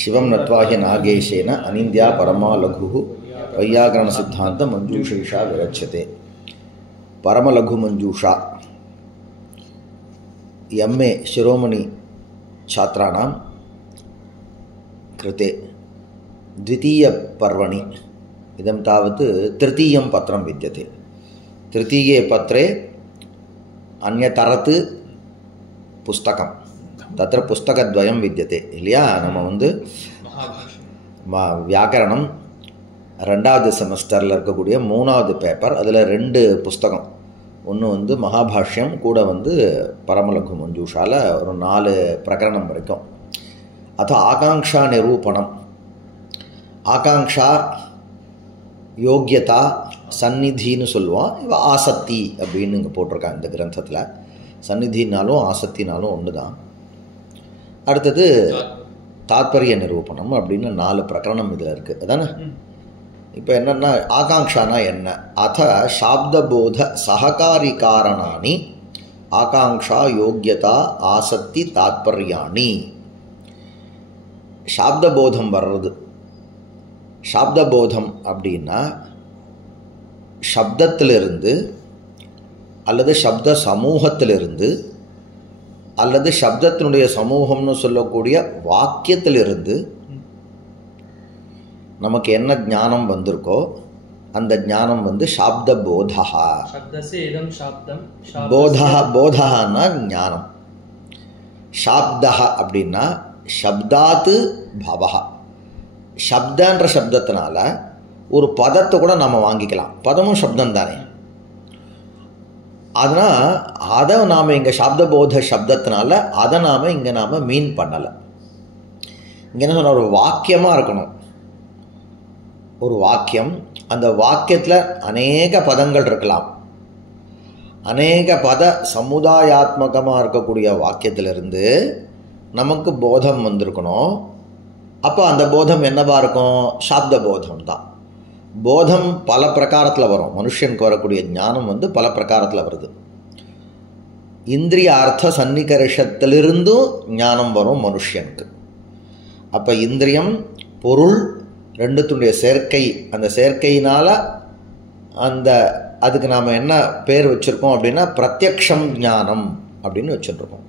சிவம் நத்வாஹ்ய நாகேஷேன அனிந்தியா பரமா லகு வையாகரண சித்தாந்த மஞ்சூஷா விரட்சதே. பரமலகு மஞ்சூஷா எம்ஏ சிரோமணி छात्राणां कृते द्वितीयपर्वणि इदं तावत् तृतीयं पत्रं विद्यते. तृतीये पत्रे अन्यतरत् पुस्तकं तत्र पुस्तकद्वयं विद्यते இல்லையா. நம்ம வந்து வியாக்கரணம் ரெண்டாவது செமஸ்டரில் இருக்கக்கூடிய 3வது பேப்பர், அதில் 2 புஸ்தகம். ஒன்று வந்து மகாபாஷ்யம், கூட வந்து பரமலகு மஞ்சூஷால ஒரு 4 பிரகரணம் வரைக்கும். அது ஆகாங்ஷா நிரூபணம், ஆகாங்ஷா யோக்கியதா சந்நிதின்னு சொல்லுவோம். இவ ஆசக்தி அப்படின்னு இங்கே போட்டிருக்காங்க இந்த கிரந்தத்தில். சந்நிதினாலும் ஆசக்தினாலும் ஒன்று தான். அடுத்தது தாத்பரிய நிரூபணம் அப்படின்னு 4 பிரகரணம் இதில் இருக்குது அதானே. இப்போ என்னென்னா ஆகாங்ஷானா என்ன? அத சாப்தபோத சககாரி காரணானி ஆகாங்ஷா யோக்கியதா ஆசக்தி தாத்பர்யாணி. சாப்தபோதம் வர்றது, சாப்தபோதம் அப்படின்னா சப்தத்திலிருந்து அல்லது சப்த சமூகத்திலிருந்து அல்லது சப்தத்தினுடைய சமூகம்னு சொல்லக்கூடிய வாக்கியத்திலிருந்து நமக்கு என்ன ஞானம் வந்திருக்கோ அந்த ஞானம் வந்து சாப்த போதா. போதஹான்னா ஞானம். சாப்தா அப்படின்னா சப்தாத்து பவஹா. சப்தன்ற சப்தத்தினால ஒரு பதத்தை கூட நம்ம வாங்கிக்கலாம். பதமும் சப்தம் தானே. அதனால் அதை நாம் இங்கே சாப்தபோத சப்தத்தினால அதை நாம் இங்கே நாம் மீன் பண்ணலை. இங்கே என்ன சொன்ன, ஒரு வாக்கியமாக இருக்கணும். ஒரு வாக்கியம், அந்த வாக்கியத்தில் அநேக பதங்கள் இருக்கலாம். அநேக பத சமுதாயாத்மகமாக இருக்கக்கூடிய வாக்கியத்திலிருந்து நமக்கு போதம் வந்திருக்கணும். அப்போ அந்த போதம் என்னவா இருக்கும்? சாப்த போதம் தான். போதம் பல பிரகாரத்தில் வரும். மனுஷனுக்கு வரக்கூடிய ஞானம் வந்து பல பிரகாரத்தில் வருது. இந்திரிய அர்த்த சன்னிகர்ஷத்திலிருந்தும் ஞானம் வரும் மனுஷனுக்கு. அப்போ இந்திரியம் பொருள் ரெண்டுத்துடைய சேர்க்கை, அந்த சேர்க்கையினால் அந்த அதுக்கு நாம் என்ன பேர் வச்சுருக்கோம் அப்படின்னா பிரத்யக்ஷம் ஞானம் அப்படின்னு வச்சுருக்கோம்.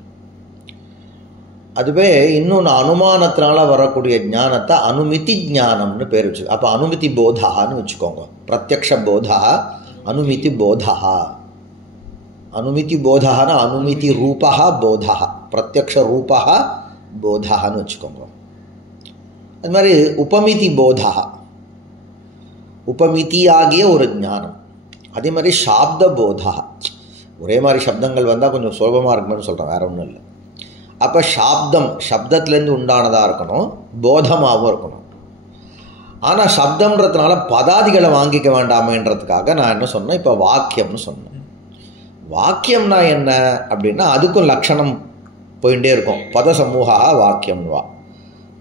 அதுவே இன்னொன்று அனுமானத்தினால வரக்கூடிய ஞானத்தை அனுமிதி ஞானம்னு பேர் வச்சுருக்கோம். அப்போ அனுமிதி போதான்னு வச்சுக்கோங்க. பிரத்யக்ஷ போதா, அனுமிதி போதா. அனுமிதி போதான்னா அனுமிதி ரூபா போதா, பிரத்யக்ஷ ரூபா போதான்னு வச்சுக்கோங்க. அது மாதிரி உபமிதி போதா, உபமிதியாகிய ஒரு ஞானம். அதே மாதிரி சாப்த போதா. ஒரே மாதிரி சப்தங்கள் வந்தால் கொஞ்சம் சுலபமாக இருக்குன்னு சொல்கிறேன், வேற ஒன்றும் இல்லை. அப்போ சாப்தம் சப்தத்துலேருந்து உண்டானதாக இருக்கணும், போதமாகவும் இருக்கணும். ஆனால் சப்தம்ன்றதுனால பதாதிகளை வாங்கிக்க வேண்டாமேன்றதுக்காக நான் என்ன சொன்னேன், இப்போ வாக்கியம்னு சொன்னேன். வாக்கியம்னா என்ன அப்படின்னா அதுக்கும் லட்சணம் போயிட்டே இருக்கும். பத சமூகா வாக்கியம்வா.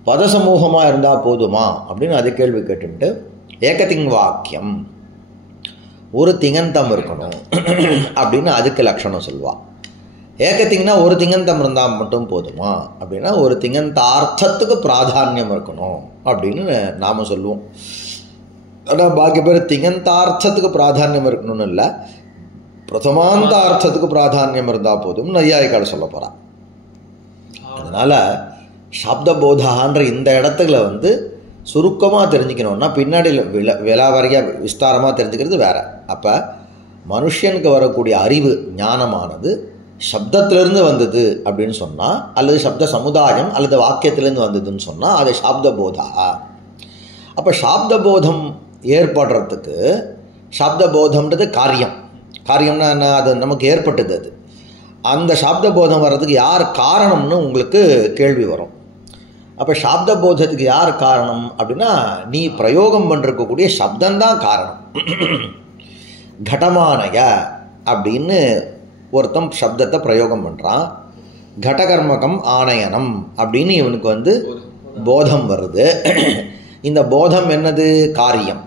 பத சமூகமாக இருந்தால் போதுமா அப்படின்னு அது கேள்வி கேட்டுட்டு, ஏகதிங் வாக்கியம், ஒரு திங்கந்தம் இருக்கணும் அப்படின்னு அதுக்கு லட்சணம் சொல்லுவாள். ஏகத்திங்னா ஒரு திங்கந்தம் இருந்தால் மட்டும் போதுமா அப்படின்னா ஒரு திங்கந்தார்த்தத்துக்கு பிராதானியம் இருக்கணும் அப்படின்னு நாம் சொல்லுவோம். ஆனால் பாக்கி பேர் திங்கந்தார்த்தத்துக்கு பிராதானியம் இருக்கணும்னு இல்லை, பிரதமாந்த அர்த்தத்துக்கு பிராதானியம் இருந்தால் போதும் நையாயிக்கால் சொல்ல போகிறான். அதனால் சாப்த போதான்ற இந்த இடத்துல வந்து சுருக்கமாக தெரிஞ்சுக்கணுன்னா பின்னாடி விலாவாரியாக விஸ்தாரமாக தெரிஞ்சுக்கிறது வேறு. அப்போ மனுஷனுக்கு வரக்கூடிய அறிவு ஞானமானது சப்தத்திலிருந்து வந்தது அப்படின்னு சொன்னால், அல்லது சப்த சமுதாயம் அல்லது வாக்கியத்திலேருந்து வந்ததுன்னு சொன்னால் அது சாப்த போதா. அப்போ சாப்த போதம் ஏற்படுறதுக்கு, சாப்த போதம்ன்றது காரியம். காரியம்னா என்ன? அது நமக்கு ஏற்பட்டது. அது அந்த சாப்த போதம் வர்றதுக்கு யார் காரணம்னு உங்களுக்கு கேள்வி வரும். அப்போ சாப்த போதத்துக்கு யார் காரணம் அப்படின்னா நீ பிரயோகம் பண்ணிருக்கக்கூடிய சப்தந்தான் காரணம். கடமானய அப்படின்னு ஒருத்தன் சப்தத்தை பிரயோகம் பண்ணுறான். கடகர்மகம் ஆனயனம் அப்படின்னு இவனுக்கு வந்து போதம் வருது. இந்த போதம் என்னது? காரியம்.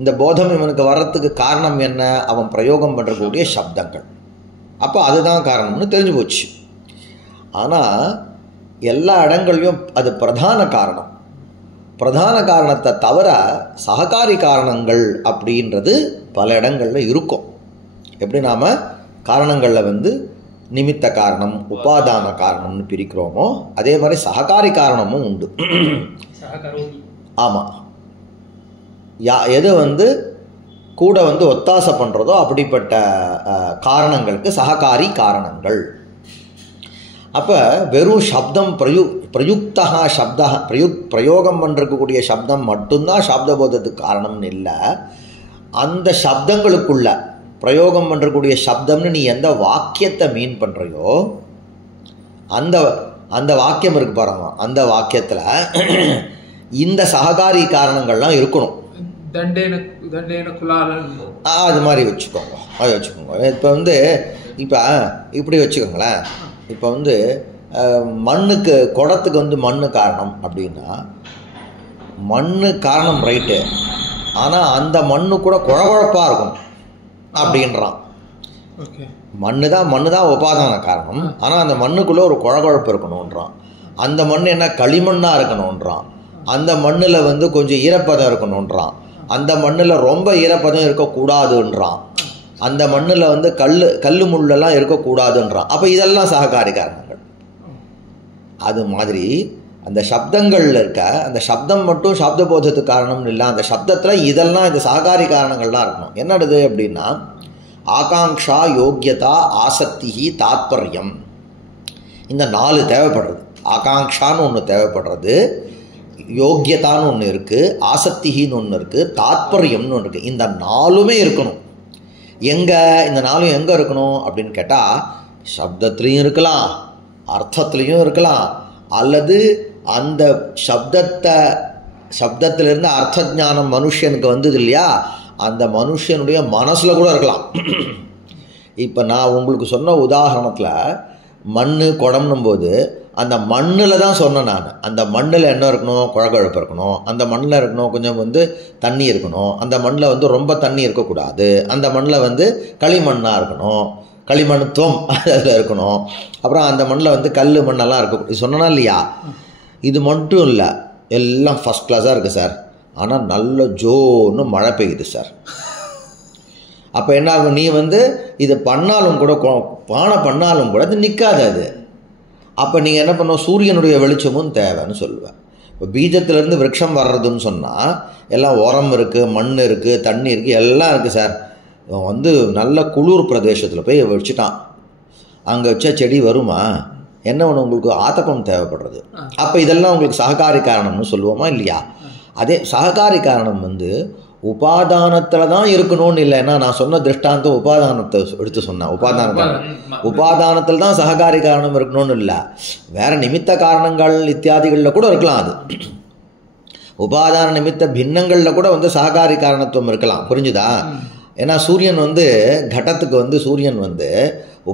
இந்த போதம் இவனுக்கு வர்றதுக்கு காரணம் என்ன? அவன் பிரயோகம் பண்ணுறக்கூடிய சப்தங்கள். அப்போ அதுதான் காரணம்னு தெரிஞ்சு போச்சு. ஆனால் எல்லா இடங்கள்லையும் அது பிரதான காரணம். பிரதான காரணத்தை தவிர சககாரி காரணங்கள் அப்படின்றது பல இடங்களில் இருக்கும். எப்படி நாம் காரணங்களில் வந்து நிமித்த காரணம் உபாதான காரணம்னு பிரிக்கிறோமோ அதே மாதிரி சககாரி காரணமும் உண்டு. ஆமாம், எது வந்து கூட வந்து ஒத்தாசை பண்ணுறதோ அப்படிப்பட்ட காரணங்களுக்கு சககாரி காரணங்கள். அப்போ வெறும் சப்தம் பிரயுக்தா சப்தா பிரயோகம் பண்ணிருக்கக்கூடிய சப்தம் மட்டும்தான் சாப்தபோதத்துக்கு காரணம்னு இல்லை. அந்த சப்தங்களுக்குள்ள பிரயோகம் பண்ணுறக்கூடிய சப்தம்னு நீ எந்த வாக்கியத்தை மீன் பண்ணுறையோ அந்த அந்த வாக்கியம் இருக்கு பாருங்க, அந்த வாக்கியத்தில் இந்த சககாரி காரணங்கள்லாம் இருக்கணும். அது மாதிரி வச்சுக்கோங்க, அது வச்சுக்கோங்க. இப்போ வந்து இப்படி வச்சுக்கோங்களேன். இப்போ வந்து மண்ணுக்கு குடத்துக்கு வந்து மண் காரணம் அப்படின்னா மண் காரணம் ரைட்டு, ஆனால் அந்த மண்ணு கூட குழகுழப்பாக இருக்கும் அப்படின்றான். மண்ணு தான் உபாதான காரணம், ஆனால் அந்த மண்ணுக்குள்ளே ஒரு குழகுழப்பு இருக்கணுன்றான். அந்த மண் என்ன களிமண்ணாக இருக்கணுன்றான். அந்த மண்ணில் வந்து கொஞ்சம் ஈரப்பதம் இருக்கணுன்றான். அந்த மண்ணில் ரொம்ப ஈரப்பதம் இருக்கக்கூடாதுன்றான். அந்த மண்ணில் வந்து கல் முள்ளெல்லாம் இருக்கக்கூடாதுன்றான். அப்போ இதெல்லாம் சககாரி காரணங்கள். அது மாதிரி அந்த சப்தங்களில் இருக்க அந்த சப்தம் மட்டும் சாப்தபோதத்துக்கு காரணம்னு இல்லை, அந்த சப்தத்தில் இதெல்லாம் இந்த சககாரி காரணங்கள்லாம் இருக்கணும். என்னடுது அப்படின்னா ஆகாங்ஷா, யோக்கியதா, ஆசக்தி, தாத்பரியம், இந்த 4 தேவைப்படுறது. ஆகாங்ஷான்னு ஒன்று தேவைப்படுறது, யோக்கியதான்னு ஒன்று இருக்குது, ஆசக்தின்னு ஒன்று இருக்குது, தாத்பரியம்னு ஒன்று இருக்குது. இந்த 4மே இருக்கணும். எங்கே இந்த 4ம் எங்கே இருக்கணும் அப்படின்னு கேட்டால் சப்தத்துலேயும் இருக்கலாம், அர்த்தத்துலேயும் இருக்கலாம், அல்லது அந்த சப்தத்திலிருந்து அர்த்த ஞானம் மனுஷனுக்கு வந்தது இல்லையா, அந்த மனுஷனுடைய மனசில் கூட இருக்கலாம். இப்போ நான் உங்களுக்கு சொன்ன உதாரணத்தில் மண் குடம்னும் போது அந்த மண்ணில் தான் சொன்னேன் நான். அந்த மண்ணில் என்ன இருக்கணும், குழகுழப்பு இருக்கணும். அந்த மண்ணில் இருக்கணும் கொஞ்சம் வந்து தண்ணி இருக்கணும். அந்த மண்ணில் வந்து ரொம்ப தண்ணி இருக்கக்கூடாது. அந்த மண்ணில் வந்து களிமண்ணாக இருக்கணும், களிமண்ணுத்துவம் அதில் இருக்கணும். அப்புறம் அந்த மண்ணில் வந்து கல் மண்ணெல்லாம் இருக்கக்கூடாது சொன்னா இல்லையா. இது மட்டும் இல்லை, எல்லாம் ஃபஸ்ட் கிளாஸாக இருக்குது சார், ஆனால் நல்ல ஜோன்னு மழை பெய்யுது சார். அப்போ என்ன ஆகும், நீ வந்து இது பண்ணாலும் கூட பானை பண்ணாலும் கூட அது நிற்காது அது. அப்போ நீங்கள் என்ன பண்ணுவோம், சூரியனுடைய வெளிச்சமும் தேவைன்னு சொல்லுவேன். இப்போ பீஜத்திலேருந்து விருட்சம் வர்றதுன்னு சொன்னால் எல்லாம் உரம் இருக்குது, மண் இருக்குது, தண்ணி இருக்குது, எல்லாம் இருக்குது சார். இவன் வந்து நல்ல குளிர் பிரதேசத்தில் போய் வச்சுட்டான், அங்கே வச்சா செடி வருமா? என்ன ஒன்று, உங்களுக்கு ஆத்தப்பம் தேவைப்படுறது. அப்போ இதெல்லாம் உங்களுக்கு சககாரி காரணம்னு சொல்லுவோமா இல்லையா? அதே சககாரி காரணம் வந்து உபாதானத்தில் தான் இருக்கணும்னு இல்லை. ஏன்னா நான் சொன்ன திருஷ்டாந்தம் உபாதானத்தை எடுத்து சொன்னேன். உபாதானத்தில் தான் சககாரி காரணம் இருக்கணும்னு இல்லை, வேறு நிமித்த காரணங்கள் இத்தியாதிகளில் கூட இருக்கலாம். அது உபாதான நிமித்த பின்னங்களில் கூட வந்து சககாரி காரணத்துவம் இருக்கலாம். புரிஞ்சுதா? ஏன்னா சூரியன் வந்து கடத்துக்கு வந்து சூரியன் வந்து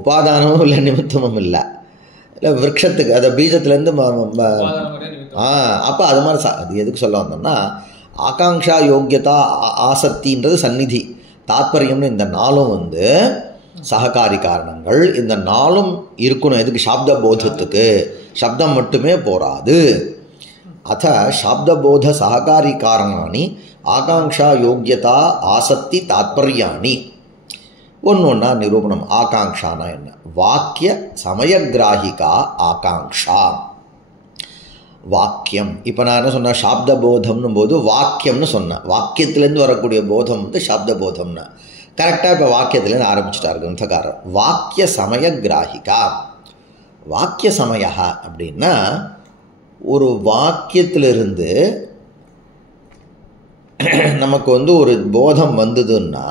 உபாதானமும் இல்லை நிமித்தமும் இல்லை. இல்லை விரக்ஷத்துக்கு அதை பீஜத்துலேருந்து அப்போ அது மாதிரி அது எதுக்கு சொல்ல வந்தோம்னா ஆகாங்ஷா, யோக்கியதா, ஆசக்தின்றது சந்நிதி, தாத்பரியம்னு இந்த 4ம் வந்து சககாரி காரணங்கள். இந்த 4ம் இருக்கணும். எதுக்கு? சாப்த போதத்துக்கு. சப்தம் மட்டுமே போராது. அத சாப்தபோத சககாரி காரணானி ஆகாங்ஷா, யோக்கியதா, ஆசக்தி, தாத்பர்யாணி. ஒன்று ஒன்றா நிரூபணம். ஆகாங்ஷானா என்ன? வாக்கிய சமயகிராஹிகா ஆகாங்ஷா. வாக்கியம். இப்போ நான் என்ன சொன்னேன், சாப்த போதம்னும் போது வாக்கியம்னு சொன்னேன். வாக்கியத்திலேருந்து வரக்கூடிய போதம் வந்து சாப்த போதம்னு கரெக்டாக இப்போ வாக்கியத்துலேருந்து ஆரம்பிச்சிட்டார் கிரந்தகாரர். வாக்கிய சமயகிராஹிகா. வாக்கிய சமய அப்படின்னா ஒரு வாக்கியத்திலிருந்து நமக்கு வந்து ஒரு போதம் வந்ததுன்னா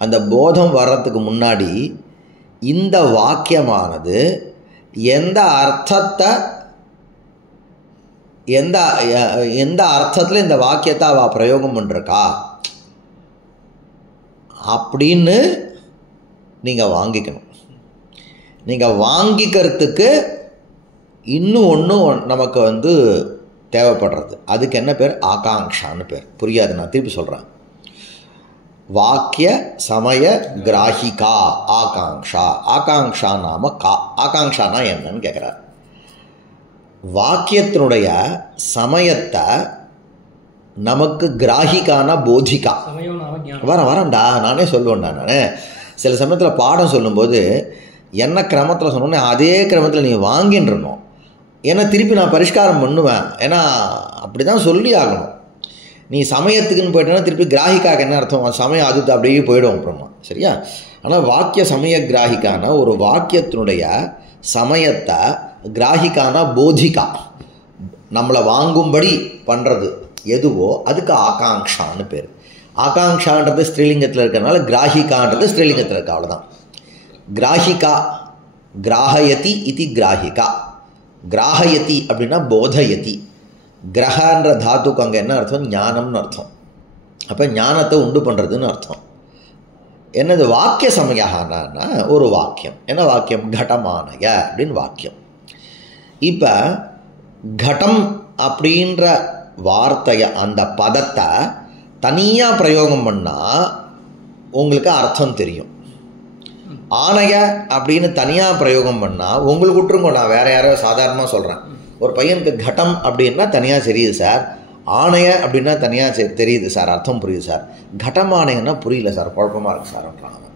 அந்த போதம் வர்றதுக்கு முன்னாடி இந்த வாக்கியமானது எந்த அர்த்தத்தை எந்த அர்த்தத்தில் இந்த வாக்கியத்தை அவள் பிரயோகம் பண்ணிருக்கா அப்படின்னு நீங்கள் வாங்கிக்கணும். நீங்கள் வாங்கிக்கிறதுக்கு இன்னும் ஒன்று நமக்கு வந்து தேவைப்படுறது. அதுக்கு என்ன பேர்? ஆகாங்ஷான்னு பேர். புரியாது, நான் திருப்பி சொல்கிறேன். வாக்கிய சமய கிராஹிகா ஆகாங்ஷா. ஆகாங்ஷா நாம ஆகாங்ஷானா என்னன்னு கேட்குறார். வாக்கியத்தினுடைய சமயத்தை நமக்கு கிராஹிக்கான போதிக்கா வரேன்டா நானே சொல்லுவேன்டா. நான் சில சமயத்தில் பாடம் சொல்லும்போது என்ன கிரமத்தில் சொன்னோன்னே அதே கிரமத்தில் நீ வாங்கின்றணும். ஏன்னா திருப்பி நான் பரிஷ்காரம் பண்ணுவேன். ஏன்னா அப்படி தான் சொல்லி ஆகணும். நீ சமயத்துக்குன்னு போயிட்டேன்னா திருப்பி கிராஹிக்காக என்ன அர்த்தம்? சமயம் அது அப்படியே போயிடும் அப்புறமா. சரியா? ஆனால் வாக்கிய சமய கிராஹிக்கான ஒரு வாக்கியத்தினுடைய சமயத்தை கிராஹிக்கான போதிக்கா நம்மளை வாங்கும்படி பண்ணுறது எதுவோ அதுக்கு ஆகாங்ஷான்னு பேர். ஆகாங்ஷான்றது ஸ்ரீலிங்கத்தில் இருக்கிறதுனால கிராஹிகான்றது ஸ்ரீலிங்கத்தில் இருக்கு. அவ்வளோதான். கிராஹிகா கிராஹயதி இது கிராஹிகா. கிராஹயதி அப்படின்னா போதயதி. கிரகன்ற தாத்துக்கு அங்கே என்ன அர்த்தம்? ஞானம்னு அர்த்தம். அப்போ ஞானத்தை உண்டு பண்ணுறதுன்னு அர்த்தம். என்னது வாக்கிய சமயம்னா ஒரு வாக்கியம். என்ன வாக்கியம்? கடமானய அப்படின்னு வாக்கியம். இப்போ கடம் அப்படின்ற வார்த்தையை அந்த பதத்தை தனியாக பிரயோகம் பண்ணால் உங்களுக்கு அர்த்தம் தெரியும். ஆணைய அப்படின்னு தனியாக பிரயோகம் பண்ணால் உங்களுக்கு விட்டுருங்க. நான் வேறு யாரோ சாதாரணமாக சொல்கிறேன். ஒரு பையனுக்கு கடம் அப்படின்னா தனியாக தெரியுது சார், ஆணைய அப்படின்னா தனியாக தெரியுது சார், அர்த்தம் புரியுது சார். கடமானையன்னா புரியல சார், குழப்பமாக இருக்குது சார்ன்றாங்க.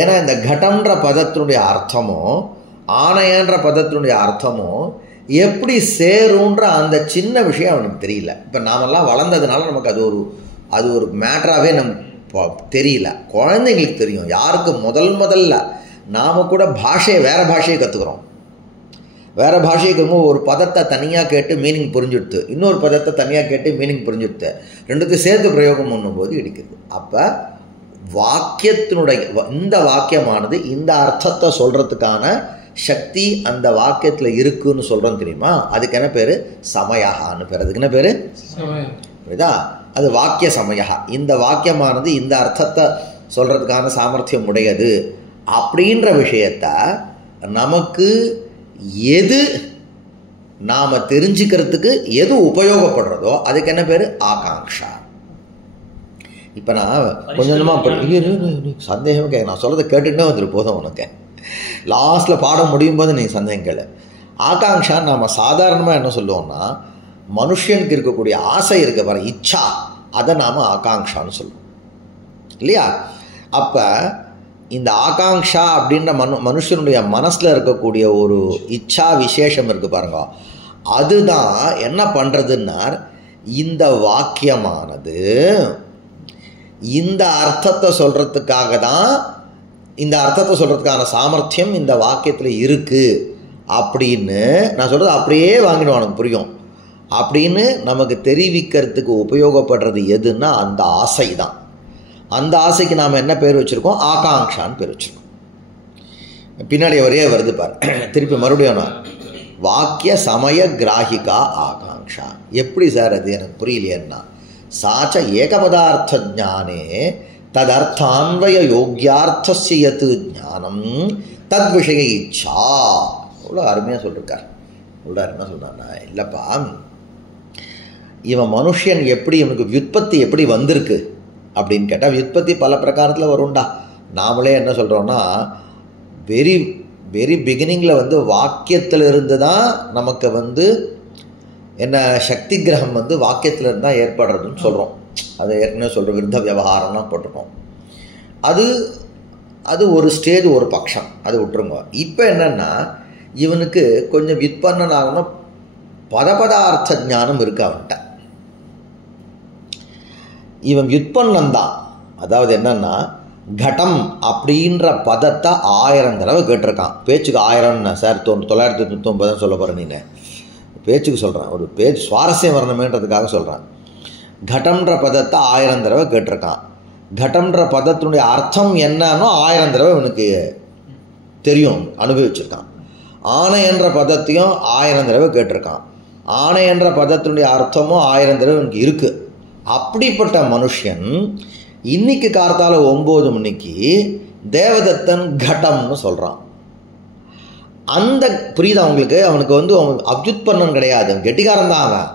ஏன்னா இந்த கடம்ன்ற பதத்தினுடைய அர்த்தமும் ஆணையன்ற பதத்தினுடைய அர்த்தமும் எப்படி சேருன்ற அந்த சின்ன விஷயம் அவனுக்கு தெரியல. இப்போ நாமெல்லாம் வளர்ந்ததுனால நமக்கு அது ஒரு மேட்டராகவே நமக்கு தெரியல. குழந்தைங்களுக்கு தெரியும். யாருக்கு முதல்ல நாம் கூட வேறு பாஷையை கற்றுக்குறோம். வேறு பாஷையை கற்றுக்கும் ஒரு பதத்தை தனியாக கேட்டு மீனிங் புரிஞ்சுடுத்து, இன்னொரு பதத்தை தனியாக கேட்டு மீனிங் புரிஞ்சுடுத்து, ரெண்டுத்தையும் சேர்த்து பிரயோகம் பண்ணும்போது இடிக்குது. அப்போ வாக்கியத்தினுடைய இந்த வாக்கியமானது இந்த அர்த்தத்தை சொல்கிறதுக்கான சக்தி அந்த வாக்கியத்தில் இருக்குன்னு சொல்கிறோம் தெரியுமா? அதுக்கு என்ன பேர்? சமயகான்னு பேர். அதுக்கு என்ன பேர்? புரியுதா? அது வாக்கிய சமயா. இந்த வாக்கியமானது இந்த அர்த்தத்தை சொல்கிறதுக்கான சாமர்த்தியம் உடையது அப்படின்ற விஷயத்த நமக்கு எது நாம் தெரிஞ்சுக்கிறதுக்கு எது உபயோகப்படுறதோ அதுக்கு என்ன பேர்? ஆகாங்ஷா. இப்போ நான் கொஞ்சம் கொஞ்சமாக சந்தேகம் கேட்க, நான் சொல்கிறத கேட்டுகிட்டே வந்துட்டு போதும் உனக்கு. லாஸ்ட்டில் பாடம் முடியும் போது நீங்கள் சந்தேகம் கேளு. ஆகாங்ஷா நாம் சாதாரணமாக என்ன சொல்லுவோம்னா, மனுஷனுக்கு இருக்கக்கூடிய ஆசை இருக்க பாரு, இச்சா, அதை நாம் ஆகாங்ஷான்னு சொல்லுவோம் இல்லையா? அப்போ இந்த ஆகாங்ஷா அப்படின்ற மனுஷனுடைய மனசில் இருக்கக்கூடிய ஒரு இச்சா விசேஷம் இருக்குது பாருங்க, அதுதான் என்ன பண்ணுறதுன்னா இந்த வாக்கியமானது இந்த அர்த்தத்தை சொல்கிறதுக்காக தான், இந்த அர்த்தத்தை சொல்கிறதுக்கான சாமர்த்தியம் இந்த வாக்கியத்தில் இருக்குது அப்படின்னு நான் சொல்கிறது அப்படியே வாங்கிடுவானுக்கு புரியும் அப்படின்னு நமக்கு தெரிவிக்கிறதுக்கு உபயோகப்படுறது எதுன்னா அந்த ஆசை தான். அந்த ஆசைக்கு நாம் என்ன பேர் வச்சுருக்கோம்? ஆகாங்ஷான்னு பேர் வச்சுருக்கோம். பின்னாடி ஒரே வருது பார், திருப்பி மறுபடியும் நான் வாக்கிய சமய கிராஹிகா ஆகாங்ஷா. எப்படி சார் அது? எனக்கு புரியலையேன்னா, சாச்ச ஏகபதார்த்த ஜானே ததர்த்தான்வய யோக்கியார்த்தஸ்ய யத் ஞானம் தத் விஷய இச்சா. அவ்வளோ அருமையாக சொல்லியிருக்கார். அவ்வளோ அருமையாக சொல்கிறான்னா, இல்லைப்பா இவன் மனுஷன் எப்படி, இவனுக்கு வியுற்பத்தி எப்படி வந்திருக்கு அப்படின்னு கேட்டால், வியுற்பத்தி பல பிரகாரத்தில் வரும்டா. நாமளே என்ன சொல்கிறோன்னா, வெரி வெரி பிகினிங்கில் வாக்கியத்திலிருந்து தான் நமக்கு என்ன சக்தி கிரகம் வாக்கியத்திலிருந்து தான் ஏற்படுறதுன்னு சொல்கிறோம். அதை ஏற்கனவே சொல்கிற விருத்த விவகாரம்லாம் போட்டிருக்கோம். அது ஒரு ஸ்டேஜ், ஒரு பட்சம், அது விட்டுருங்க. இப்போ என்னென்னா இவனுக்கு கொஞ்சம் விற்பன்னன் ஆகணும், பதபதார்த்த ஞானம் இருக்கு அவன்கிட்ட. இவன் விற்பன்னந்தான். அதாவது என்னன்னா, கடம் அப்படின்ற பதத்தை 1000 தடவை கேட்டிருக்கான். பேச்சுக்கு 1000 சார், 999 சொல்ல போகிறேன். நீ பேச்சுக்கு சொல்கிறேன், ஒரு பேச்சு சுவாரஸ்யம் வரணுமேன்றதுக்காக சொல்கிறேன். கடம்ன்ற பதத்தை 1000 தடவை கேட்டிருக்கான். கடம்ன்ற பதத்தினுடைய அர்த்தம் என்னன்னு 1000 தடவை இவனுக்கு தெரியும், அனுபவிச்சிருக்கான். ஆணை என்ற பதத்தையும் 1000 தடவை கேட்டிருக்கான். ஆணை என்ற பதத்தினுடைய அர்த்தமும் 1000 தடவை இவனுக்கு இருக்குது. அப்படிப்பட்ட மனுஷன் இன்னைக்கு கார்த்தால 9 மணிக்கு தேவதத்தன் கடம்னு சொல்கிறான். அந்த புரியுதா அவங்களுக்கு? அவனுக்கு அப்யுத்பன்னன் கிடையாது, கெட்டிக்காரன் தான் அவன்.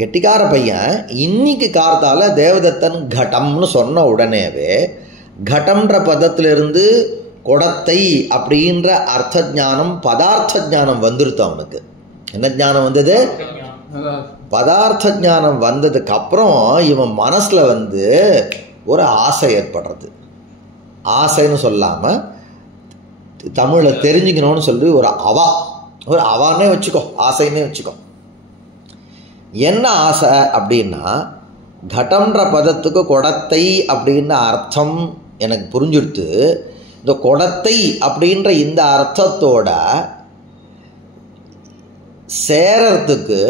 கெட்டிக்கார பையன் இன்னைக்கு கார்த்தால தேவதத்தன் கடம்னு சொன்ன உடனேவே கடம்ன்ற பதத்திலிருந்து குடத்தை அப்படின்ற அர்த்த ஞானம் பதார்த்த ஞானம் வந்துருத்து. அவனுக்கு என்ன ஞானம் வந்தது? பதார்த்த ஞானம் வந்ததுக்கு அப்புறம் இவன் மனசில் ஒரு ஆசை ஏற்படுறது. ஆசைன்னு சொல்லாமல் தமிழில் தெரிஞ்சுக்கணும்னு சொல்லி ஒரு அவான்னே வச்சுக்கோ, ஆசைன்னே வச்சுக்கோ. என்ன ஆசை அப்படின்னா, கடம்ன்ற பதத்துக்கு குடத்தை அப்படின்ற அர்த்தம் எனக்கு புரிஞ்சுடுத்து. இந்த குடத்தை அப்படின்ற இந்த அர்த்தத்தோட சேரத்துக்கு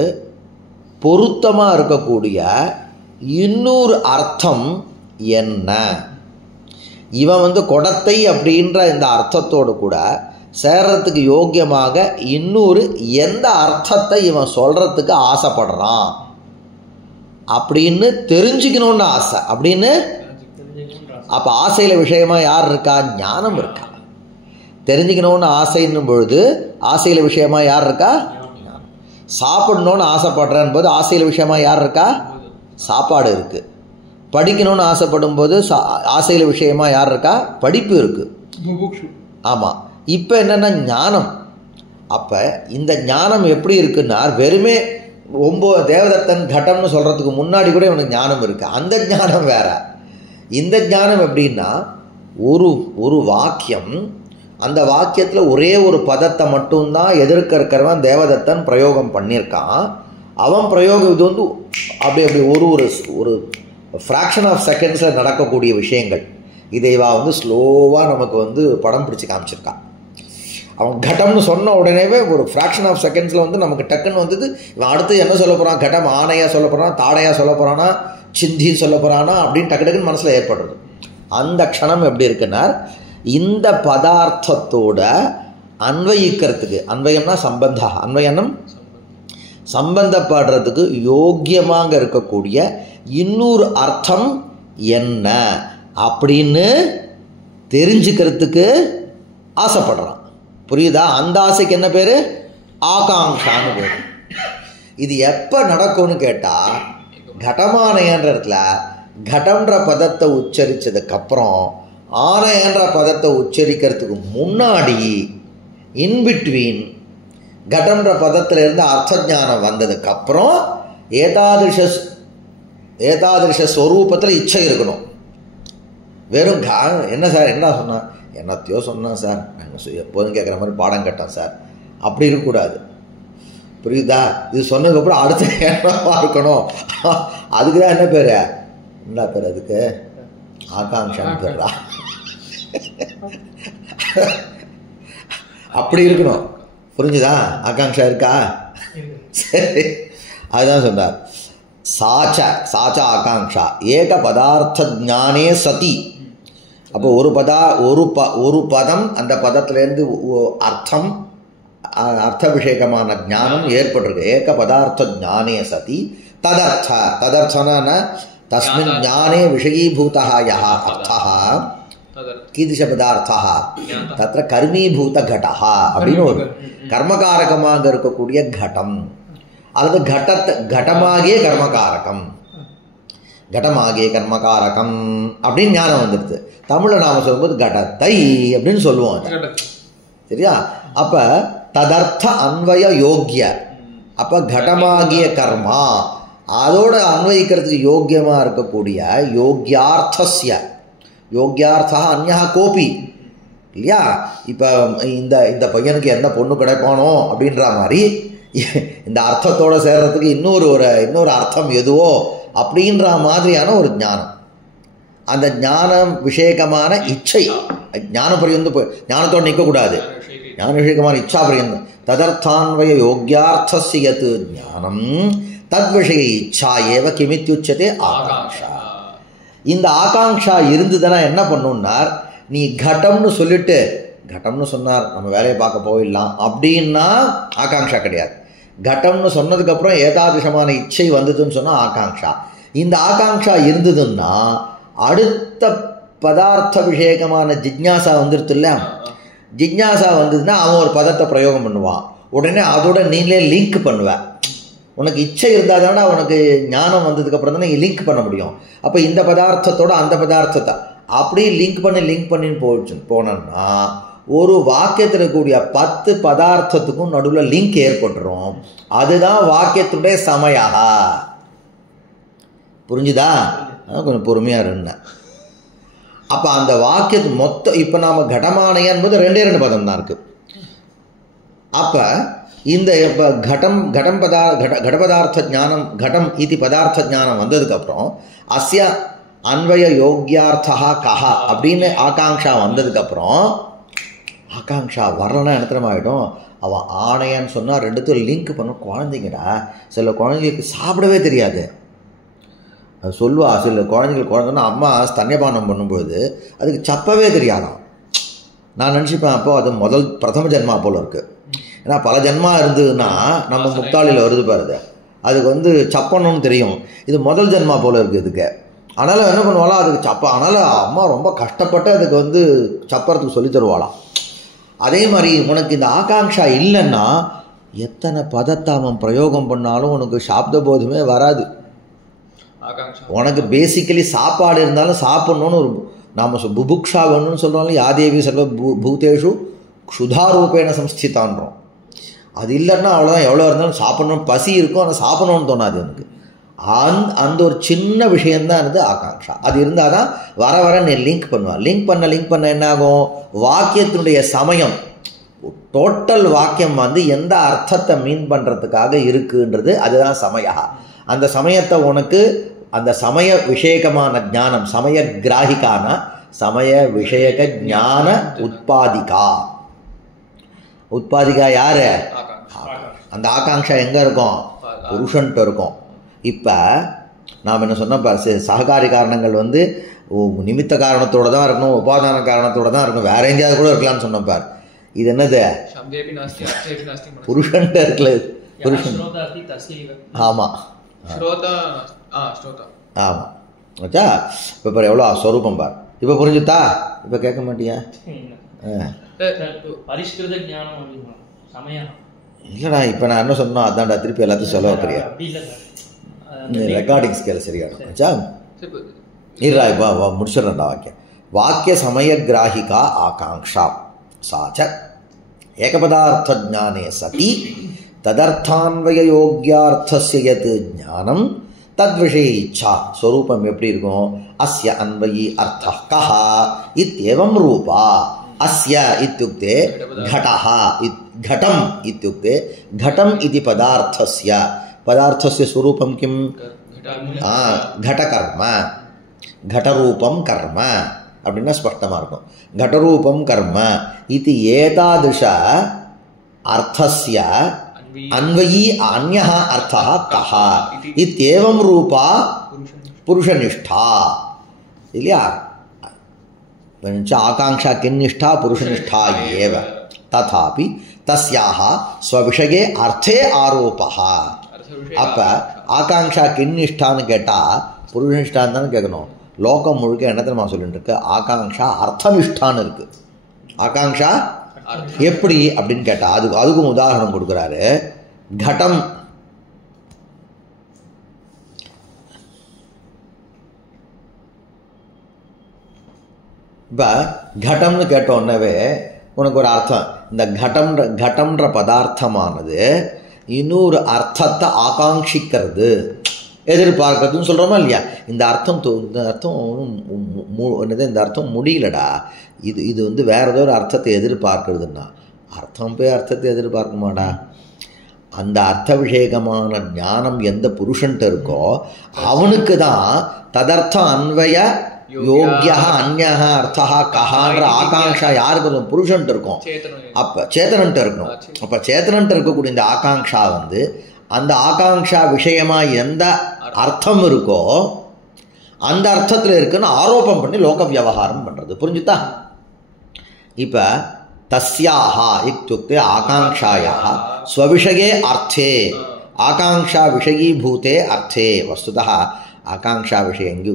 பொருத்தமாக இருக்கக்கூடிய இன்னொரு அர்த்தம் என்ன? இவன் குடத்தை அப்படின்ற இந்த அர்த்தத்தோடு கூட சேரத்துக்கு யோக்கியமாக இன்னொரு எந்த அர்த்தத்தை இவன் சொல்கிறதுக்கு ஆசைப்படுறான் அப்படின்னு தெரிஞ்சுக்கணும்னு ஆசை. அப்படின்னு அப்போ ஆசையில் விஷயமாக யார் இருக்கா? ஞானம் இருக்கா. தெரிஞ்சுக்கணும்னு ஆசைன்னும் பொழுது ஆசையில் விஷயமாக யார் இருக்கா? சாப்பிடணும்னு ஆசைப்படுறேன் போது ஆசையில் விஷயமாக யார் இருக்கா? சாப்பாடு இருக்குது. படிக்கணும்னு ஆசைப்படும் போது ஆசையில் விஷயமாக யார் இருக்கா? படிப்பு இருக்குது. ஆமாம். இப்போ என்னென்னா ஞானம். அப்போ இந்த ஞானம் எப்படி இருக்குன்னா, வெறுமே 9 தேவதத்தன் கடம்னு சொல்கிறதுக்கு முன்னாடி கூட இவனுக்கு ஞானம் இருக்குது. அந்த ஞானம் வேற. இந்த ஞானம் எப்படின்னா, ஒரு வாக்கியம், அந்த வாக்கியத்தில் ஒரே ஒரு பதத்தை மட்டும்தான் எதிர்க்க இருக்கிறவன் தேவதத்தன் பிரயோகம் பண்ணியிருக்கான். அவன் பிரயோகம் இது அப்படி ஒரு ஃப்ராக்ஷன் ஆஃப் செகண்ட்ஸில் நடக்கக்கூடிய விஷயங்கள். இதைவா ஸ்லோவாக நமக்கு படம் பிடிச்சி காமிச்சிருக்கான். அவன் கடம்னு சொன்ன உடனேவே ஒரு ஃப்ராக்ஷன் ஆஃப் செகண்ட்ஸில் நமக்கு டக்குன்னு வந்தது. இவன் அடுத்து என்ன சொல்ல போகிறான்? கடம் ஆணையாக சொல்ல போகிறான், தாடையாக சொல்ல போகிறானா, சிந்தி சொல்ல போகிறானா அப்படின்னு டக்குன்னு மனசில் ஏற்படுறது. அந்த க்ஷணம் எப்படி இருக்குன்னா, இந்த பதார்த்தத்தோட அன்வயிக்கிறதுக்கு, அன்வயம்னா சம்பந்தா, அன்வயனம் சம்பந்தப்படுறதுக்கு யோக்கியமாக இருக்கக்கூடிய இன்னொரு அர்த்தம் என்ன அப்படின்னு தெரிஞ்சுக்கிறதுக்கு ஆசைப்படுறான். புரியுதா? அந்த ஆசைக்கு என்ன பேர்? ஆகாங்ஷான்னு பேர். இது எப்போ நடக்கும்னு கேட்டால், கடமானையன்ற இடத்துல கடம்ன்ற பதத்தை உச்சரித்ததுக்கப்புறம் ஆனையன்ற பதத்தை உச்சரிக்கிறதுக்கு முன்னாடி இன்பிட்வீன் கடம்ன்ற பதத்திலிருந்து அர்த்த ஞானம் வந்ததுக்கப்புறம் ஏதாதிருஷ ஸ்வரூபத்தில் இச்சை இருக்கணும். வெறும் என்ன சார் என்ன சொன்னான், என்னத்தையோ சொன்னான் சார், நாங்கள் எப்போதும் கேட்குற மாதிரி பாடம் கேட்டோம் சார், அப்படி இருக்கக்கூடாது. புரியுதா? இது சொன்னதுக்கப்புறம் அடுத்த என்னவா இருக்கணும். அதுக்கு தான் என்ன பேர்? என்ன பேர் அதுக்கு? ஆகாங்ஷான்னு பேர்டா. அப்படி இருக்கணும். புரிஞ்சுதா? ஆகாங்ஷா இருக்கா? சரி, அதுதான் சொன்னார். சாச்ச ஆகாங்ஷா ஏக பதார்த்த ஞானே சதி. அப்போ ஒரு பதம், அந்த பதத்திலேருந்து அர்த்தம், அர்த்த விஷயகமான ஞானம் ஏற்பட்டிருக்கு. ஏக பதார்த்த ஞானே சதி ததர்த்தன தஸ்மின் ஞானே விஷயீபூதா யஹ அர்த்தः கீதிஷ பதார்த்தா தத்ர கர்மீபூத கடஹ அப்படின்னு ஒரு கர்மகாரகமாக இருக்கக்கூடிய கடம், அல்லது கடமாகிய கர்மகாரகம், கடமாகிய கர்மகாரகம் அப்படின்னு ஞானம் வந்துடுது. தமிழில் நாம் சொல்லும்போது கடத்தை அப்படின்னு சொல்லுவோம். சரியா? அப்போ ததர்த்த அன்வய யோக்கிய, அப்போ கடமாகிய கர்மா அதோடு அன்வயிக்கிறதுக்கு யோக்கியமாக இருக்கக்கூடிய யோக்கியார்த்தஸ்ய, யோக்கியார்த்தா அந்யா கோபி இல்லையா? இப்போ இந்த பையனுக்கு எந்த பொண்ணு கிடைப்பானோ அப்படின்ற மாதிரி இந்த அர்த்தத்தோடு சேர்றதுக்கு இன்னொரு அர்த்தம் எதுவோ அப்படின்ற மாதிரியான ஒரு ஞானம். அந்த ஞானம் விஷயகமான இச்சை, ஞான பரியந்து ஞானத்தோடு நிற்கக்கூடாது, ஞான விஷயகமான இச்சா பரியந்தம். ததர்த்தான்வய யோக்கியார்த்தசியத் ஞானம் தத் விஷய இச்சா ஏவ கிமித்யுச்சதே ஆகாங்ஷா. இந்த ஆகாங்ஷா இருந்ததுன்னா என்ன பண்ணுன்னார், நீ கடம்னு சொல்லிட்டு கடம்னு சொன்னார் நம்ம வேலையை பார்க்க போயிடலாம் அப்படின்னா ஆகாங்ஷா கிடையாது. கடம்னு சொன்னதுக்கப்புறம் ஏதாதிசமான இச்சை வந்ததுன்னு சொன்னால் ஆகாங்ஷா. இந்த ஆகாங்ஷா இருந்ததுன்னா அடுத்த பதார்த்த விஷயகமான ஜிக்ஞாசா வந்துடுது இல்லை? ஜிக்ஞாசா வந்ததுன்னா அவன் ஒரு பதத்தை பிரயோகம் பண்ணுவான், உடனே அதோட நீங்களே லிங்க் பண்ணுவேன். உனக்கு இச்சை இருந்தால் தானே உனக்கு ஞானம் வந்ததுக்கப்புறம் தானே லிங்க் பண்ண முடியும். அப்போ இந்த பதார்த்தத்தோட அந்த பதார்த்தத்தை அப்படி லிங்க் பண்ணி போனோம்னா ஒரு வாக்கியத்தில் இருக்கக்கூடிய 10 பதார்த்தத்துக்கும் நடுவில் லிங்க் ஏற்பட்டுரும். அதுதான் வாக்கியத்துடைய சமயா. புரிஞ்சுதா? கொஞ்சம் பொறுமையாக இருந்தேன். அப்போ அந்த வாக்கியத்து மொத்தம் இப்போ நாம் கடமானய என்பது 2 பதம் தான் இருக்குது. அப்போ இந்த இப்போ கடபதார்த்த ஞானம் கடம் இது பதார்த்த ஞானம் வந்ததுக்கப்புறம் அஸ்ய அன்வய யோக்கியார்த்தா கஹா அப்படின்னு ஆகாங்ஷா வந்ததுக்கப்புறம் ஆகாங்ஷா வரலன்னா என்னத்தனமாகிடும். அவன் ஆணையன்னு சொன்னால் 2த்தையும் லிங்க் பண்ண குழந்தைங்கடா. சில குழந்தைங்களுக்கு சாப்பிடவே தெரியாது. அது சொல்லுவா, சில குழந்தைங்கன்னா அம்மா ஸ்தன்யபானம் பண்ணும்பொழுது அதுக்கு சப்பவே தெரியாதான். நான் நினச்சிப்பேன் அப்போது அது முதல் பிரதம ஜென்மா போல் இருக்குது. ஏன்னா பல ஜென்மா இருந்ததுன்னா நம்ம முக்தாளியில் வருது பாருது, அதுக்கு சப்பணும்னு தெரியும். இது முதல் ஜென்மா போல் இருக்குது இதுக்கு. அதனால் என்ன பண்ணுவாளா, அதுக்கு அதனால் அம்மா ரொம்ப கஷ்டப்பட்டு அதுக்கு சப்பறதுக்கு சொல்லி தருவாளாம். அதே மாதிரி உனக்கு இந்த ஆகாங்ஷா இல்லைன்னா எத்தனை பதத்தை அவன் பிரயோகம் பண்ணாலும் உனக்கு சாப்த போதுமே வராது. உனக்கு பேசிக்கலி சாப்பாடு இருந்தாலும் சாப்பிட்ணுன்னு ஒரு நாம் புபுக்ஷா வேணும்னு சொல்கிறாலும் யாதேவி சர்வ பூதேஷு க்ஷுதாரூபேன சம்ஸ்திதான்றோம். அது இல்லைன்னா அவ்வளோதான், எவ்வளோ இருந்தாலும் சாப்பிட்ணும் பசி இருக்கும், ஆனால் சாப்பிட்ணுன்னு தோணாது எனக்கு. அந்த ஒரு சின்ன விஷயந்தான் இருந்தது ஆகாங்ஷா. அது இருந்தால் தான் வர வர நீ லிங்க் பண்ணுவான். லிங்க் பண்ண என்ன ஆகும், வாக்கியத்தினுடைய சமயம் டோட்டல் வாக்கியம் எந்த அர்த்தத்தை மீன் பண்ணுறதுக்காக இருக்குன்றது அதுதான் சமயா. அந்த சமயத்தை உனக்கு அந்த சமய விஷயகமான ஞானம், சமய கிராகிக்கான சமய விஷயக ஞான உட்பாதிகா யாரு? அந்த ஆகாங்ஷா எங்கே இருக்கும்? புருஷன்ட்டு இருக்கும். இப்போ நாம் என்ன சொன்னோம், சககாரி காரணங்கள் நிமித்த காரணத்தோடு தான் இருக்கணும், உபாதான காரணத்தோடு தான் இருக்கணும், வேற எங்கேயாவது கூட இருக்கலாம்னு சொன்னோம் பார். இது என்னது? புருஷன்ட்டு இருக்குல்ல, புருஷன். ஆமாம் ஆமாம் ஓச்சா. இப்போ பாரு எவ்வளோ ஸ்வரூபம் பார். இப்போ புரிஞ்சுட்டா? இப்போ கேட்க மாட்டியா? இல்லைடா, இப்போ நான் என்ன சொன்னோம் அதான்டா, திருப்பி எல்லாத்தையும் சொல்ல வைக்கிறியா? ரெக்கார்டிங் ஸ்கேல் சரியா இருக்கும்ச்சா? இல்லைடா, இப்போ முடிச்சிடறேன்டா. வாக்கிய சமய கிராஹிகா ஆகாங்ஷா சாச்ச ஏகபதார்த்த ஜானே சதி ததர்த்தான்வய யோக்கியார்த்தஸ்ய யத் ஞானம் தத்விஷய இச்சா. ஸ்வரூபம் எப்படி இருக்கும்? அஸ்ய அன்வயி அர்த்தः கஹ இத்யேவம் ரூபா. அஸ்ய இத்யுக்தே घटः, घटम् इत्युक्ते घटम् इति पदार्थस्य स्वरूपं किं? घटकर्म, घटरूपं कर्म அப்படின்னா ஸ்பஷ்டமாக இருக்கும். घटरूपं कर्म इति ஏதாதிருஷ அர்த்தஸ்ய அன்வயி அன்யः அர்த்தः கஹ இத்யேவம் ரூபா புருஷனிஷ்டா. இல்லையா? ஆகாங்ஷா கின்னிஷ்டா புருஷனிஷ்டா ஏவ ததாபி தஸ்யாஹ ஸ்வவிஷயே அர்த்தே ஆரோபः. அப்போ ஆகாங்ஷா கின்னிஷ்டான்னு கேட்டால் புருஷனிஷ்டான்னு தானே கேட்கணும். லோகம் முழுக்க என்ன தெரியுமா சொல்லிட்டு இருக்கு? ஆகாங்ஷா அர்த்தனிஷ்டான்னு இருக்கு. ஆகாங்ஷா எப்படி அப்படின்னு கேட்டால் அதுக்கும் உதாரணம் கொடுக்குறாரு. கடம் இப்போ கடம்னு கேட்டோன்னவே உனக்கு ஒரு அர்த்தம். இந்த கடம்ன்ற பதார்த்தமானது இன்னொரு அர்த்தத்தை ஆகாங்ஷிக்கிறது, எதிர்பார்க்கறதுன்னு சொல்கிறோமா இல்லையா? இந்த அர்த்தம் என்னது, இந்த அர்த்தம் முடியலடா, இது வேற ஏதோ ஒரு அர்த்தத்தை எதிர்பார்க்கறதுன்னா அர்த்தம் போய் அர்த்தத்தை எதிர்பார்க்குமாடா? அந்த அர்த்த விஷேகமான ஞானம் எந்த புருஷன்ட்டு இருக்கோ அவனுக்கு தான் ததர்த்த அன்வய யோக்கியா அந்யஹ அர்த்தா கஹான்ற ஆகாங்ஷா யாருக்கு இருக்கும்? புருஷன்ட்டு இருக்கும். அப்போ சேத்தனன்ட்டு இருக்கணும். அப்போ சேத்தனன்ட்டு இருக்கக்கூடிய இந்த ஆகாங்ஷா அந்த ஆகாங்ஷா விஷயமாக எந்த அர்த்தம் இருக்கோ அந்த அர்த்தத்தில் இருக்குன்னு ஆரோப்பம் பண்ணி லோக வியவகாரம் பண்ணுறது. புரிஞ்சுதா? இப்போ தஸ்யாஹா இத்யுக்தே ஆகாங்ஷாயாஹ ஸ்வவிஷயே அர்த்தே ஆகாங்ஷா விஷயீபூதே அர்த்தே. வஸ்துதா ஆகாங்ஷா விஷயம் இங்கே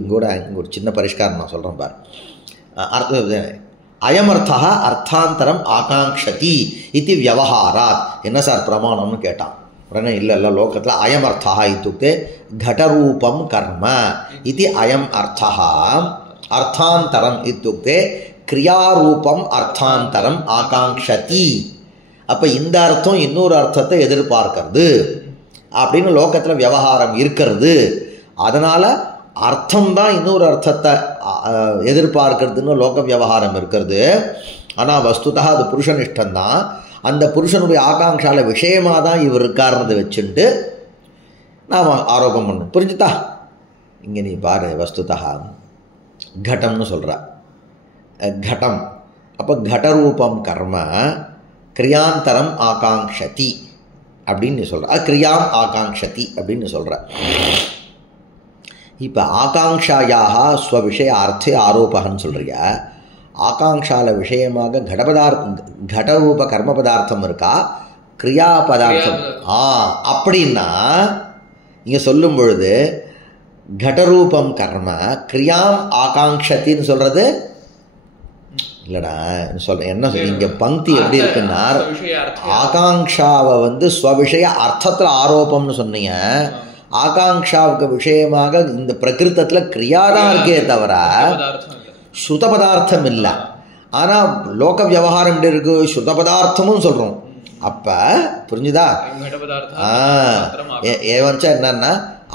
ஒரு சின்ன பரிஷ்காரம் நான் சொல்கிறேன் பார். அயமர்த்தா அர்த்தாந்தரம் ஆகாங்ஷதி இது வியவஹாராத். என்ன சார் பிரமாணம்னு கேட்டான். உடனே இல்லை லோகத்தில் அயமர்த்தா இத்துக்தே கடரூபம் கர்ம இது அயம் அர்த்தா அர்த்தாந்தரம் இத்துக்தே கிரியாரூபம் அர்த்தாந்தரம் ஆகாங்ஷதி. அப்போ இந்த அர்த்தம் இன்னொரு அர்த்தத்தை எதிர்பார்க்கறது அப்படின்னு லோகத்தில் விவகாரம் இருக்கிறது. அதனால் அர்த்தம்தான் இன்னொரு அர்த்தத்தை எதிர்பார்க்கறதுன்னு லோக விவகாரம் இருக்கிறது. ஆனால் வஸ்துதா அது புருஷனிஷ்டம்தான். அந்த புருஷனுடைய ஆகாங்ஷால விஷயமாக தான் இவர் இருக்காருன்றதை வச்சுட்டு நாம் ஆரோபம் பண்ணணும். புரிஞ்சுதா? இங்கே நீ பாரு, வஸ்துதா கடம்னு சொல்கிற கடம். அப்போ கடரூபம் கர்ம கிரியாந்தரம் ஆகாங்ஷதி அப்படின்னு நீ சொல்கிற. கிரியாம் ஆகாங்ஷதி அப்படின்னு சொல்கிற. இப்போ ஆகாங்ஷாயாக ஸ்வவிஷய அர்த்தே ஆரோபகன்னு சொல்கிறிய. ஆகாங்ஷால விஷயமாக கடரூப கர்ம பதார்த்தம் இருக்கா, கிரியா பதார்த்தம்? அப்படின்னா இங்கே சொல்லும் பொழுது கடரூபம் கர்ம கிரியாம் ஆகாங்ஷத்தின்னு சொல்கிறது இல்லைடா. என்ன இங்கே பங்கி எப்படி இருக்குன்னா, ஆகாங்ஷாவை ஸ்வவிஷய அர்த்தத்தில் ஆரோபம்னு சொன்னீங்க. ஆகாங்ஷாவுக்கு விஷயமாக இந்த பிரகிருத்தத்தில் கிரியாதான் இருக்கே தவிர சுத பதார்த்தம் இல்லை. ஆனால் லோக விவகாரம் எப்படி இருக்கு, சுத பதார்த்தமும் சொல்கிறோம். அப்போ புரிஞ்சுதா? ஏவஞ்சா என்னன்னா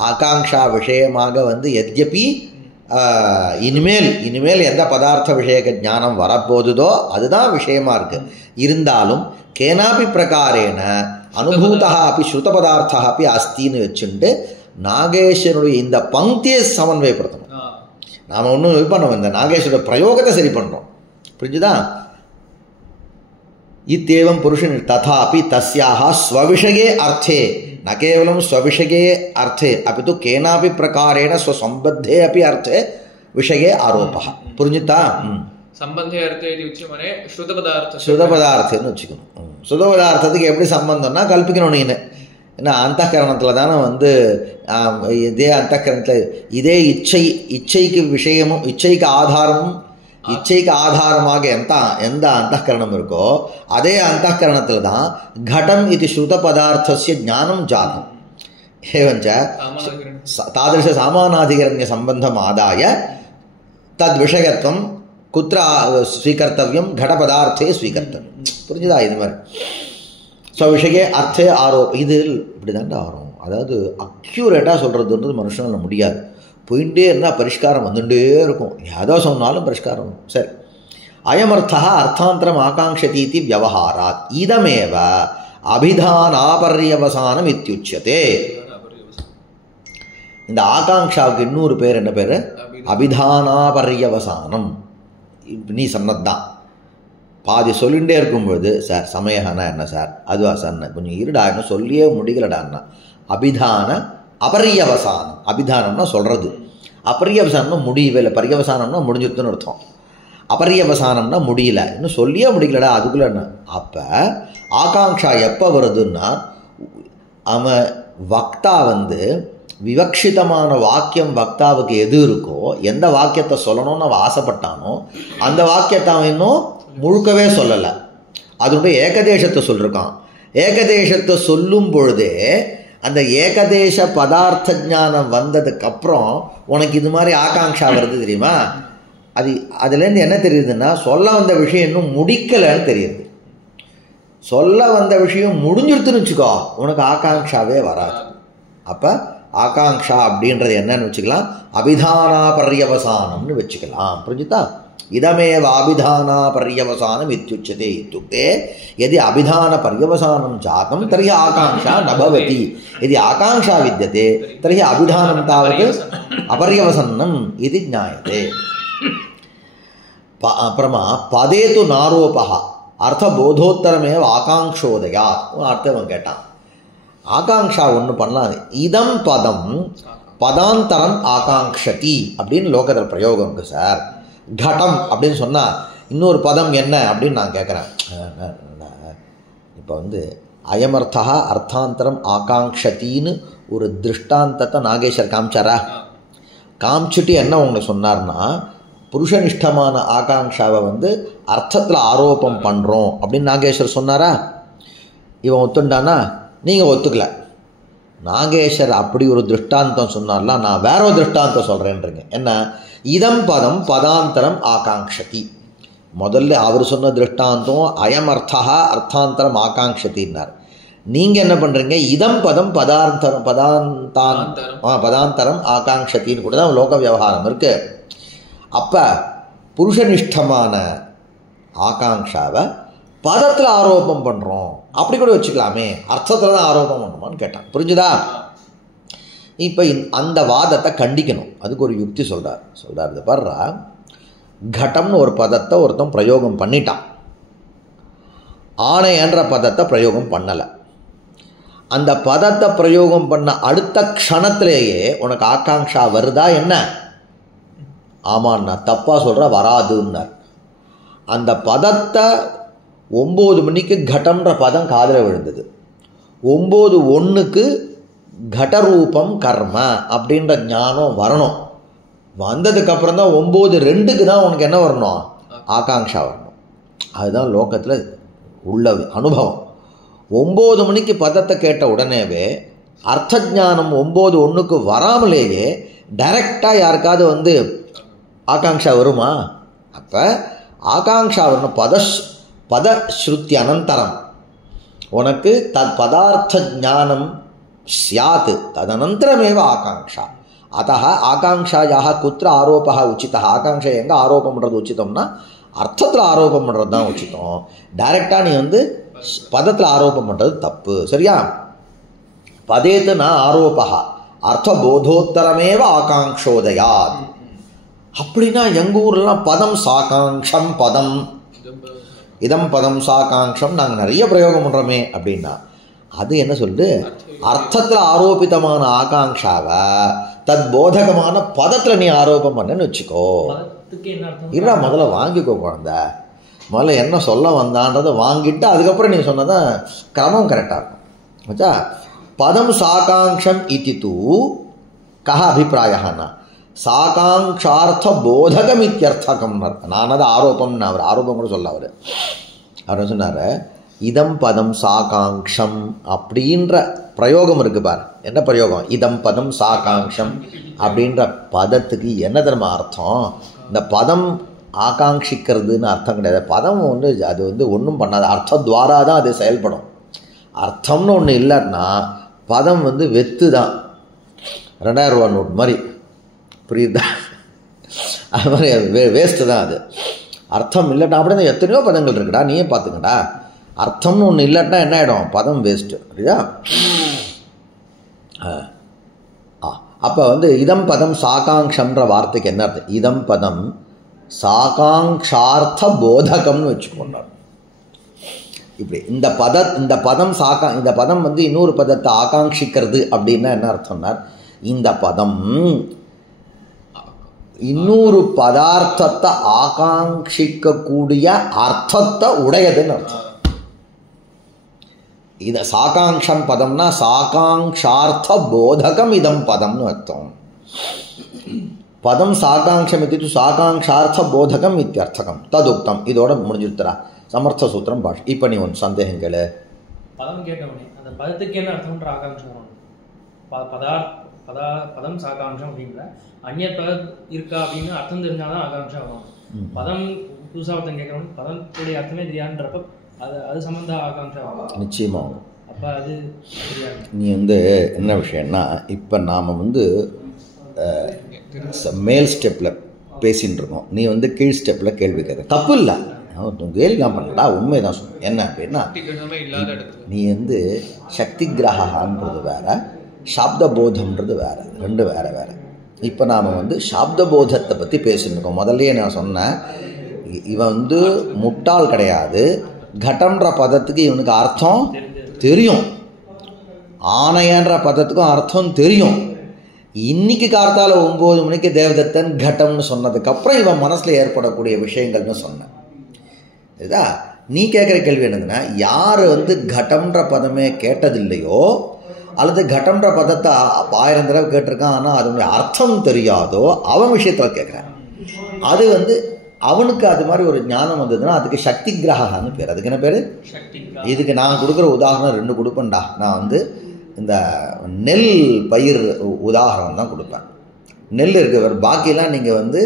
ஆகாங்ஷா விஷயமாக எத்யபி இனிமேல் எந்த பதார்த்த விஷயக்க ஞானம் வரப்போகுதோ அதுதான் விஷயமா இருக்கு. இருந்தாலும் கேனாபி பிரகாரேன அனுபூதா அப்படி ஸ்ருத பதார்த்தா அப்படி அஸ்தின்னு வச்சுட்டு நாகேஸ்வரனுடைய இந்த பங்கியை சமன்வயப்படுத்தணும். நாம் ஒன்றும் இது பண்ண இந்த நாகேஸ்வர பிரயோகத்தை சரி பண்ணுறோம். புரிஞ்சுதா? இத்தேவம் புருஷன் ததாபி தஸ்யாக ஸ்வவிஷயே அர்த்தே न केवलं स्वविषये अर्थे अपि तु केनापि प्रकारेण स्वसंबद्धे अपि अर्थे विषये आरोपः. पुरुजिता संबंधे अर्थे इति उच्यमाने श्रुत पदार्थன்னு வச்சுக்கணும். சுத பதார்த்தத்துக்கு எப்படி சம்பந்தம்னா கல்பிக்கணும். நீனு என்ன அந்தःकरणத்தில் தானே இதே அந்தःकरणத்தில் இதே இச்சைக்கு விஷயமும் இச்சைக்கு ஆதாரமும் இச்சைக்கு ஆதாரமாக எந்த அந்தःकरणம் இருக்கோ அதே அந்தःकरणத்தில் தான் घटम इति श्रुत पदार्थस्य ज्ञानं जातम्. एवञ्च तादृश सामानाधिकरण्य संबंधम् आदाय तद् विषयत्वं कुत्र स्वीकर्तव्यं घट पदार्थे स्वीकर्तव्यं. புரிஞ்சுதா? இது மாதிரி ஸ்வவிஷயே அர்த்தே ஆரோப் இது இப்படி தாண்டா வரும். அதாவது அக்யூரேட்டாக சொல்கிறதுன்றது மனுஷனால் முடியாது. போயிட்டே இருந்தால் பரிஷ்காரம் வந்துட்டே இருக்கும். ஏதோ சொன்னாலும் பரிஷ்காரம் வரும். சரி, அயமர்த்தா அர்த்தாந்தரம் ஆகாங்ஷதீதி வியவஹாராத் இதமேவ அபிதானாபர்யவசானம் இத்யுச்யதே. இந்த ஆகாங்ஷாவுக்கு இன்னொரு பேர் என்ன பேர்? அபிதானாபர்யவசானம். நீ சொன்னதுதான். பாதி சொல்லிகிட்டே இருக்கும்பொழுது சார் சமயகானா என்ன சார், அதுவா சார் கொஞ்சம் இருடா என்ன சொல்லியே முடிக்கலடான்னா அபிதான அபரியவசானம். அபிதானம்னா சொல்கிறது, அபரியவசானம்னா முடியவே இல்லை, பரியவசானம்னா முடிஞ்சிருத்துன்னு அர்த்தம். அபரியவசானம்னா முடியல, இன்னும் சொல்லியே முடிக்கலடா அதுக்குள்ள என்ன. அப்போ ஆகாங்ஷா எப்போ வருதுன்னா அவன் வக்தா விவக்ஷிதமான வாக்கியம் வக்தாவுக்கு எது இருக்கோ, எந்த வாக்கியத்தை சொல்லணும்னு அவன் ஆசைப்பட்டானோ அந்த வாக்கியத்தை அவன் இன்னும் முழுக்கவே சொல்லலை. அதனுடைய ஏகதேசத்தை சொல்லியிருக்கான். ஏகதேசத்தை சொல்லும் பொழுதே அந்த ஏகதேச பதார்த்த ஞானம் வந்ததுக்கப்புறம் உனக்கு இது மாதிரி ஆகாங்ஷா வருது தெரியுமா? அதுலேருந்து என்ன தெரியுதுன்னா சொல்ல வந்த விஷயம் இன்னும் முடிக்கலைன்னு தெரியுது. சொல்ல வந்த விஷயம் முடிஞ்சிருத்துன்னு வச்சுக்கோ, உனக்கு ஆகாங்ஷாவே வராது. அப்போ ஆகாங்ஷா அப்படின்றது என்னன்னு வச்சுக்கலாம், அபிதானா பர்யவசானம்னு வச்சுக்கலாம். புரிஞ்சுதா? இதமேவ அபிதானா பர்யவசானம் இத்யுச்யதே இத்யுக்தே यदि अभिधान पर्यवसानं जातं तर्हि आकांक्षा न भवति. यदि आकांक्षा विद्यते तर्हि अभिधानं तावत् अपर्यवसन्नम् इति ज्ञायते. प्रमा पदे तु नारोपः अर्थबोधोत्तरमेव आकांक्षोदयात्. अर्थம் கேட்டான். ஆகாங்ஷா ஒன்று பண்ணலாம். இதம் பதம் பதாந்தரம் ஆகாங்ஷதி அப்படின்னு லோகத்தில் பிரயோகம் இருக்குது சார். கடம் அப்படின்னு சொன்னால் இன்னொரு பதம் என்ன அப்படின்னு நான் கேட்குறேன். இப்போ அயமர்த்தா அர்த்தாந்தரம் ஆகாங்ஷத்தின்னு ஒரு திருஷ்டாந்தத்தை நாகேஸ்வர் காமிச்சாரா? காமிச்சுட்டு என்ன உங்களுக்கு சொன்னார்னா, புருஷனிஷ்டமான ஆகாங்ஷாவை அர்த்தத்தில் ஆரோப்பம் பண்ணுறோம் அப்படின்னு நாகேஸ்வர் சொன்னாரா? இவன் ஒத்துண்டானா? நீங்கள் ஒத்துக்கல. நாகேஸ்வர் அப்படி ஒரு திருஷ்டாந்தம் சொன்னார்லாம், நான் வேற ஒரு திருஷ்டாந்தம் சொல்கிறேன்றீங்க. என்ன? இதம் பதம் பதாந்தரம் ஆகாங்ஷதி. முதல்ல அவர் சொன்ன திருஷ்டாந்தம் அயம் அர்த்தா அர்த்தாந்தரம் ஆகாங்ஷத்தின்னார். நீங்கள் என்ன பண்ணுறீங்க? இதம் பதம் பதாந்தரம் ஆகாங்ஷத்தின்னு கூட தான் லோக விவகாரம் இருக்குது. அப்போ புருஷனிஷ்டமான ஆகாங்ஷாவை பதத்தில் ஆரோபம் பண்ணுறோம், அப்படி கூட வச்சுக்கலாமே, அர்த்தத்தில் தான் ஆரோபம் பண்ணுமான்னு கேட்டான். புரிஞ்சுதா? இப்போ அந்த வாதத்தை கண்டிக்கணும். அதுக்கு ஒரு யுக்தி சொல்கிறார். இது பாருறா, கடம்னு ஒரு பதத்தை ஒருத்தன் பிரயோகம் பண்ணிட்டான், ஆணை என்ற பதத்தை பிரயோகம் பண்ணலை. அந்த பதத்தை பிரயோகம் பண்ண அடுத்த க்ஷணத்திலேயே உனக்கு ஆகாங்ஷா வருதா என்ன? ஆமாண்ணா, தப்பாக சொல்கிற, வராதுன்னார். அந்த பதத்தை 9 மணிக்கு கடம்ன்ற பதம் காதில் விழுந்தது. 9:01 கடரூபம் கர்ம அப்படின்ற ஞானம் வரணும். வந்ததுக்கப்புறம் தான் 9:02 தான் உனக்கு என்ன வரணும்? ஆகாங்ஷா வரணும். அதுதான் லோகத்தில் உள்ள அனுபவம். 9 மணிக்கு பதத்தை கேட்ட உடனேவே அர்த்த ஜானம் 9:01 வராமலேயே டைரெக்டாக யாருக்காவது ஆகாங்ஷா வருமா? அப்போ ஆகாங்ஷா வரணும். பதஸ்ருத்தி அனந்தரம் உனக்கு பதார்த்த ஜானம் சியாத், ததனந்தரமேவ ஆகாங்ஷா. அத்தः ஆகாங்ஷாயாக குத்திர ஆரோபா உச்சிதா. ஆகாங்ஷா எங்கே ஆரோபம் பண்ணுறது உச்சிதம்னா அர்த்தத்தில் ஆரோபம் பண்ணுறது தான் உச்சிதம். டைரெக்டாக நீ பதத்தில் ஆரோபம் பண்ணுறது தப்பு. சரியா? பதேத்து ந ஆரோபா அர்த்தபோதோத்தரமேவ ஆகாங்ஷோதயாத். அப்படின்னா எங்கள் ஊர்லாம் பதம் சாகாங்ஷம், பதம் இதம் பதம் சாகாங்ஷம் நாங்கள் நிறைய பிரயோகம் பண்ணுறோமே அப்படின்னா அது என்ன சொல்லுது? அர்த்தத்தில் ஆரோபிதமான ஆகாங்ஷாவை தத் போதகமான பதத்தில் நீ ஆரோபம் பண்ணன்னு வச்சுக்கோ. இல்லை, முதல்ல வாங்கிக்கோ குழந்தை. முதல்ல என்ன சொல்ல வந்தான்றதை வாங்கிட்டு அதுக்கப்புறம் நீ சொன்னதான் கிரமம் கரெக்டாக இருக்கும். ஆச்சா? பதம் சாகாங்ஷம் இது தூ கஹ அபிப்பிராயன்னா சாகாங்ஷார்த்த போதகம் இத்தியர்த்தகம். நான் அது ஆரோபம்னு அவர் ஆரோபம் கூட சொல்ல அவர் சொன்னார், இதம் பதம் சாகாங்ஷம் அப்படின்ற பிரயோகம் இருக்குது பார். என்ன பிரயோகம்? இதம் பதம் சாகாங்ஷம் அப்படின்ற பதத்துக்கு என்ன தர்ம அர்த்தம்? இந்த பதம் ஆகாங்ஷிக்கிறதுன்னு அர்த்தம் கிடையாது. பதம் அது ஒன்றும் பண்ணாது, அர்த்தத்வாரா தான் அது செயல்படும். அர்த்தம்னு ஒன்று இல்லைன்னா பதம் வெத்து தான். 2000 ரூபா நோட் மாதிரி, புரியுதா? அது மாதிரி வேஸ்ட்டு தான் அது. அர்த்தம் இல்லைன்னா அப்படி எத்தனையோ பதங்கள் இருக்குடா, நீயே பார்த்துக்கடா. அர்த்தம்னு ஒன்று இல்லைன்னா என்ன ஆகிடும்? பதம் வேஸ்ட்டு. புரியுதா? அப்போ இதம் பதம் சாகாங்ஷம்ன்ற வார்த்தைக்கு என்ன அர்த்தம்? இதம் பதம் சாகாங்ஷார்த்த போதகம்னு வச்சுக்கொண்டார். இப்படி இந்த பதம் இன்னொரு பதத்தை ஆகாங்ஷிக்கிறது அப்படின்னா என்ன அர்த்தம்னா, இந்த பதம் இன்னொரு பதார்த்தத்தை ஆகாங்ஷிக்கக்கூடிய அர்த்தத்தை உடையதுன்னு அர்த்தம். இது சாகாங்ஷம் பதம்னா சாகாங்ஷார்த்த போதகம் இதம் பதம்னு அர்த்தம். பதம் சாகாங்ஷம் இது சாகாங்ஷார்த்த போதகம் இத்தியர்த்தகம் ததுக்தம். இதோட முடிஞ்சிருத்தரா சமர்த்த சூத்திரம் பாஷ். இப்போ நீ ஒன்று சந்தேகம் கேளு. பதம் கேட்டவனே அந்த பதத்துக்கு என்ன அர்த்தம்ன்ற ஆகாங்ஷம் பதம் சாகாங்ஷம் அப்படிங்கிற அந்நிய பதம் இருக்கா அப்படின்னு அர்த்தம் தெரிஞ்சாதான் ஆகாங்ஷம் வரும். பதம் புதுசாக ஒருத்தன் கேட்கணும், பதத்துடைய அர்த்தமே தெரியாதுன்றப்ப அது சம்பந்த ஆகாங்ஷா வரும். நிச்சயமாக. அப்போ அது நீ என்ன விஷயம்னா, இப்போ நாம் மேல் ஸ்டெப்பில் பேசின்னு இருக்கோம், நீ கீழ் ஸ்டெப்பில் கேள்வி கேட்க தப்பு இல்லை. கேள்வி தான் பண்ணடா, உண்மை தான் சொல்லுவேன். என்ன அப்படின்னா, நீ சக்தி கிரகான்றது வேற, சாப்த போதம்ன்றது வேற, ரெண்டு வேற வேற. இப்போ நாம் சாப்த போதத்தை பற்றி பேசின்னு இருக்கோம். முதல்லையே நான் சொன்னேன், இவன் முட்டாள் கிடையாது. கடம்ன்ற பதத்துக்கு இவனுக்கு அர்த்தம் தெரியும், ஆணையன்ற பதத்துக்கும் அர்த்தம் தெரியும். இன்னைக்கு கார்த்தால 9 மணிக்கு தேவதத்தன் கடம்னு சொன்னதுக்கப்புறம் இவன் மனசில் ஏற்படக்கூடிய விஷயங்கள்னு சொன்னேன். இதுதா நீ கேட்குற கேள்வி என்னதுன்னா, யார் கடம்ன்ற பதமே கேட்டதில்லையோ அல்லது கடம்ன்ற பதத்தை 1000 தடவை கேட்டிருக்கான், ஆனால் அதனுடைய அர்த்தம் தெரியாதோ அவன் விஷயத்தில் கேட்குறேன். அது அவனுக்கு அது மாதிரி ஒரு ஞானம் வந்ததுன்னா அதுக்கு சக்தி கிரகான்னு பேர். அதுக்கு என்ன பேர்? இதுக்கு நான் கொடுக்குற உதாரணம் 2 கொடுப்பேன்டா. நான் இந்த நெல் பயிர் உதாரணம் தான் கொடுப்பேன். நெல் இருக்கிற பாக்கியெல்லாம் நீங்கள் வந்து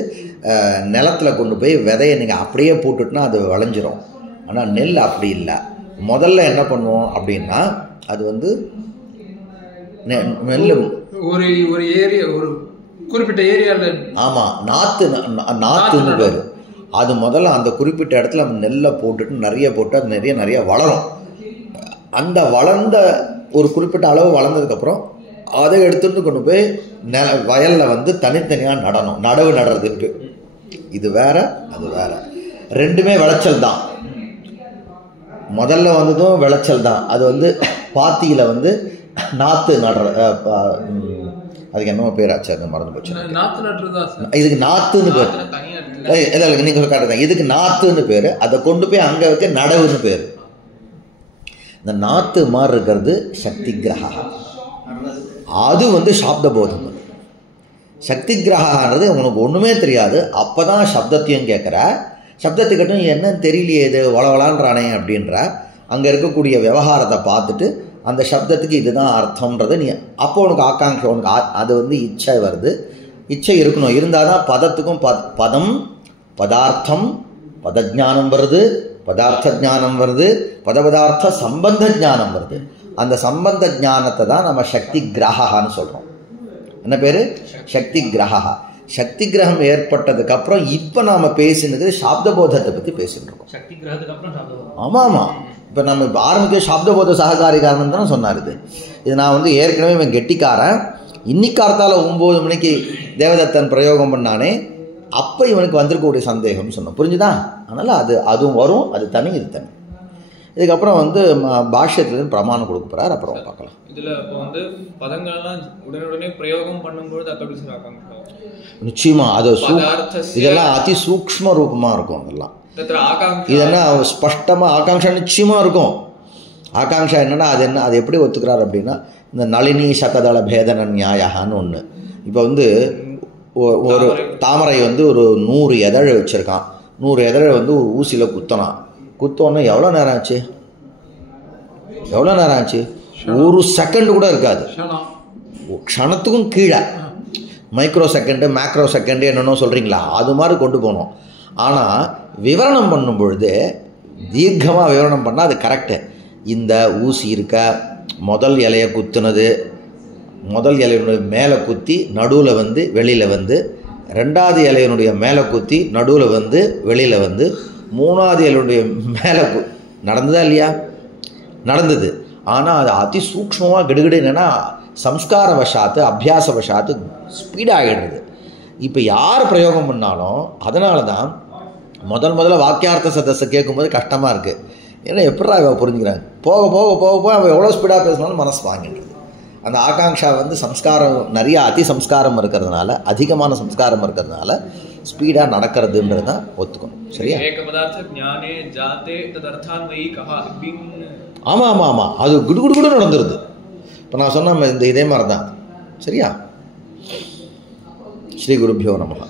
நிலத்தில் கொண்டு போய் விதையை நீங்கள் அப்படியே போட்டுட்டுனா அது விளைஞ்சிரும். ஆனால் நெல் அப்படி இல்லை. முதல்ல என்ன பண்ணுவோம் அப்படின்னா அது வந்து நெல் ஒரு ஏரியா, ஒரு குறிப்பிட்ட ஏரியாவில், ஆமாம், நாற்றுன்னு பேர். அது முதல்ல அந்த குறிப்பிட்ட இடத்துல நெல்லை போட்டுட்டு நிறைய போட்டு அது நிறைய வளரும். அந்த வளர்ந்த ஒரு குறிப்பிட்ட அளவு வளர்ந்ததுக்கப்புறம் அதை எடுத்துட்டு கொண்டு போய் வயலில் வந்து தனித்தனியாக நடணும். நடவு நடுறதுக்கு இது வேற அது வேற, ரெண்டுமே விளைச்சல் தான். முதல்ல வந்ததும் விளைச்சல் தான். அது வந்து பாத்தியில் வந்து நாற்று நடுற, அதுக்கு என்னமோ பேர் ஆச்சு, அது மறந்து போச்சு. இதுக்கு நாற்றுன்னு பேர். இல்லை நீங்கள் காட்டுறேன், இதுக்கு நாற்றுன்னு பேர். அதை கொண்டு போய் அங்கே வைக்க நடவுன்னு பேர். இந்த நாற்று மாதிரி இருக்கிறது சக்தி கிரகா, அது வந்து சாப்தபோதம். சக்தி கிரகான்றது உனக்கு ஒன்றுமே தெரியாது. அப்போ தான் சப்தத்தையும் கேட்குற, சப்தத்துக்கிட்டும் என்னன்னு தெரியலையே இது வளவலான்றானே அப்படின்ற அங்கே இருக்கக்கூடிய விவகாரத்தை பார்த்துட்டு அந்த சப்தத்துக்கு இதுதான் அர்த்தம்ன்றது நீ அப்போ உனக்கு ஆக்காங்ஷை, உனக்கு அது வந்து இச்சை வருது. இச்சை இருக்கணும், இருந்தால் தான் பதத்துக்கும் பதம் பதார்த்தம் பதஜானம் வருது, பதார்த்த ஜானம் வருது, பதபதார்த்த சம்பந்த ஜானம் வருது. அந்த சம்பந்த ஜானத்தை தான் நம்ம சக்தி கிரகான்னு சொல்கிறோம். என்ன பேர்? சக்தி கிரகா. சக்தி கிரகம் ஏற்பட்டதுக்கப்புறம் இப்போ நாம் பேசினது சாப்தபோதத்தை பற்றி பேசிட்டு இருக்கோம். சக்தி கிரகத்துக்கு அப்புறம் ஆமாம் ஆமாம். இப்போ நம்ம இப்போ ஆரம்பிக்க சாப்தபோத சககாரி காரணம் தானே சொன்னார். இது நான் வந்து ஏற்கனவே இவன் கெட்டிக்காரன். இன்னிக்கார்த்தால 9 மணிக்கு தேவதத்தன் பிரயோகம் பண்ணானே, அப்போ இவனுக்கு வந்திருக்கக்கூடிய சந்தேகம்னு சொன்னோம். புரிஞ்சுதா? அதனால் அதுவும் வரும், அது தனி, இது தனி. இதுக்கப்புறம் வந்து பாஷ்யத்துலேருந்து பிரமாணம் கொடுக்க போகிறார், அப்புறம் பார்க்கலாம். இதில் இப்போ வந்து பதங்கள்லாம் உடனே பிரயோகம் பண்ணும்போது அப்படி சொல்லுவாங்க. நிச்சயமாக அது இதெல்லாம் அதி சூக்ஷ்ம ரூபமாக இருக்கும். அதெல்லாம் இதெல்லாம் ஸ்பஷ்டமாக ஆகாங்ஷா நிச்சயமாக இருக்கும். ஆகாங்ஷா என்னென்னா அது என்ன, அது எப்படி ஒத்துக்கிறார் அப்படின்னா இந்த நளினி சகதள பேதன நியாயான்னு ஒன்று. இப்போ வந்து ஒரு தாமரை வந்து ஒரு 100 இதழ் வச்சுருக்கான். 100 இதழை வந்து ஒரு ஊசியில் குத்தோன்னா எவ்வளோ நேரம் ஆச்சு? ஒரு செகண்டு கூட இருக்காது. க்ஷணத்துக்கும் கீழே மைக்ரோ செகண்டு மேக்ரோ செகண்டு என்னென்னோ சொல்கிறீங்களா, அது மாதிரி கொண்டு போகணும். ஆனால் விவரணம் பண்ணும் பொழுது தீர்க்கமாக விவரணம் பண்ணால் அது கரெக்டு. இந்த ஊசி இருக்க முதல் இலையை குத்துனது, முதல் இலையினுடைய மேலே குத்தி நடுவில் வந்து வெளியில் வந்து, ரெண்டாவது இலையினுடைய மேலே குத்தி நடுவில் வந்து வெளியில் வந்து, மூணாவது இலையுடைய மேலே நடந்ததா இல்லையா? நடந்தது. ஆனால் அது அதி சூக்ஷ்மமாக கிடுகிடு என்னென்னா சம்ஸ்கார வசாத்து அபியாச வசாத்து ஸ்பீடாகிடுறது. இப்போ யார் பிரயோகம் பண்ணாலும் அதனால தான் முதல்ல வாக்கியார்த்த சதஸை கேட்கும்போது கஷ்டமாக இருக்குது. ஏன்னா எப்படா அவள் புரிஞ்சுக்கிறாங்க, போக போக போக போக அவள் எவ்வளோ ஸ்பீடாக பேசினாலும் மனசு வாங்கிடுறது. அந்த ஆகாங்ஷா வந்து சம்ஸ்காரம் நிறைய அதி சம்ஸ்காரம் இருக்கிறதுனால, அதிகமான சம்ஸ்காரம் இருக்கிறதுனால ஸ்பீடாக நடக்கிறதுன்றது தான் ஒத்துக்கணும். சரியா? ஆமாம் ஆமாம் ஆமாம், அது குடு நடந்துருது. இப்போ நான் சொன்ன இந்த இதே மாதிரி தான். சரியா? ஸ்ரீ குருபியோ நமஹ.